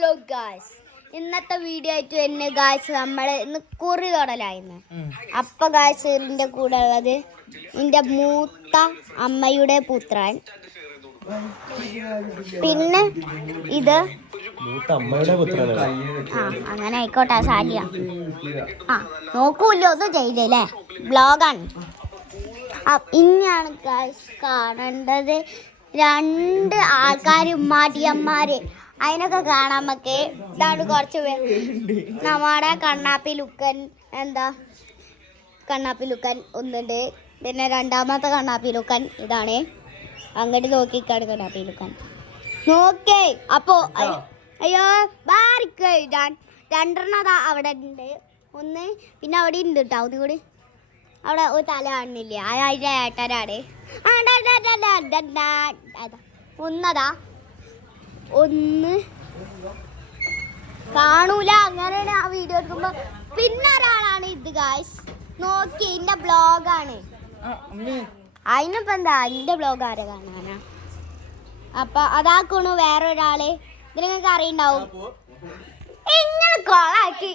Hello guys, ഇന്നത്തെ video ആയിട്ട് തന്നെ ഗായ്സ് നമ്മൾ ഇന്ന് കുറി തൊടലായിരുന്നു. അപ്പൊ ഗായ്സ് ഇതിന്റെ കൂടെ ഉള്ളത് എന്റെ മൂത്ത അമ്മയുടെ പുത്രൻ, പിന്നെ ഇത് അങ്ങനെ ആയിക്കോട്ടെ സാരിയ നോക്കൂല്ലോ ഒന്നും ചെയ്തല്ലേ ബ്ലോഗാണ്. ഇനിയാണ് ഗായ്സ് കാണേണ്ടത് രണ്ട് ആൾക്കാർ മാറ്റിയന്മാര്, അതിനൊക്കെ കാണാൻ നമുക്ക് ഇതാണ് കുറച്ച് നമ്മുടെ കണ്ണാപ്പി ലുക്കൻ കണ്ണാപ്പി ലുക്കൻ ഒന്നുണ്ട്, പിന്നെ രണ്ടാമത്തെ കണ്ണാപ്പി ലുക്കൻ ഇതാണ്. അങ്ങോട്ട് നോക്കിക്കാണ് കണ്ണാപ്പി ലുക്കൻ നോക്കേ. അപ്പോ അയ്യോ ബാരിക്ക് രണ്ടെണ്ണതാ അവിടെ ഉണ്ട്, ഒന്ന് പിന്നെ അവിടെ ഉണ്ട് കേട്ടോ, ഒന്നും കൂടി അവിടെ ഒരു തല കാണുന്നില്ല, അതിൻ്റെ ഏട്ടനാണ്. ഒന്നതാ ഒന്ന് കാണൂല, അങ്ങനെയാണ് ആ വീഡിയോ എടുക്കുമ്പോ. പിന്നെ ഒരാളാണ് ഇത് ഗായ്സ്, നോക്കി എന്റെ ബ്ലോഗാണ്. അതിനിപ്പോ എന്താ എന്റെ ബ്ലോഗ് ആരെ കാണാനാ? അപ്പൊ അതാക്കണു വേറൊരാള്, ഇത് നിങ്ങൾക്ക് അറിയണ്ടാവും. ഇങ്ങനെ കോളാക്കി